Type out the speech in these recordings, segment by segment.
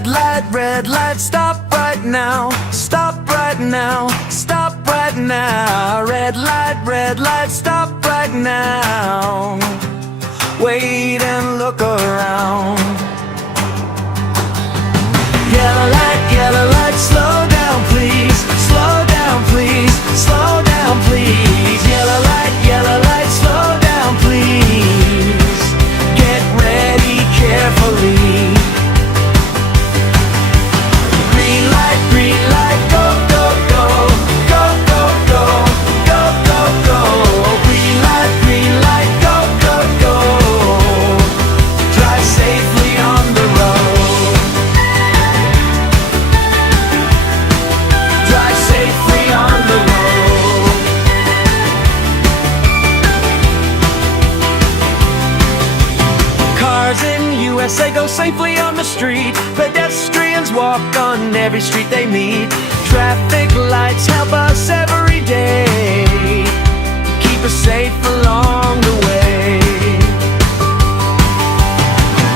red light, stop right now. Stop right now, stop right now. Red light, stop right now. Wait and look around. Yellow light, slow down please. Slow down please, slow down please. Yellow light, slow down please. Get ready carefully. Green light, go, go, go. Go, go, go, go, go, go. Green light, go, go, go. Drive safely on the road. Drive safely on the road. Cars in USA go safely on the street. Pedestrians walk on every street they meet. Traffic lights help us every day. Keep us safe along the way.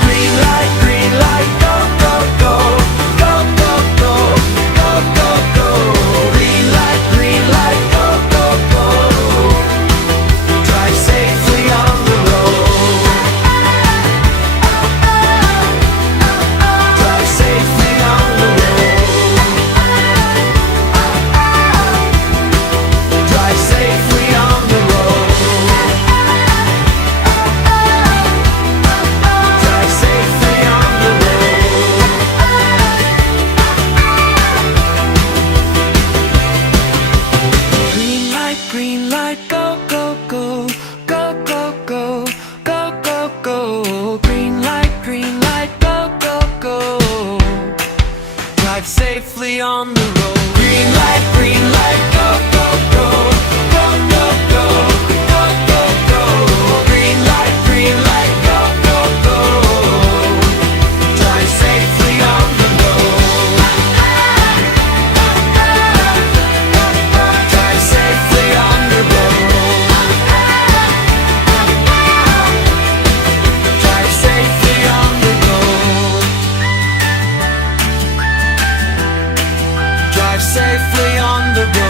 Green light, go, go, go. Go, go, go, go, go, go. Green light, go, go, go. Drive safely on the road. Drive safely on the road. Drive safely on the road. Drive safely on the road. Green light, go, go, go. Go, go, go, go, go, go. Green light, go, go, go. Drive safely on the road. Green light, go, go, go. Go, go, go, go, go, go. Green light, go, go, go. Drive safely on the road. Drive safely on the road. Drive safely on the road. Drive safely on the road.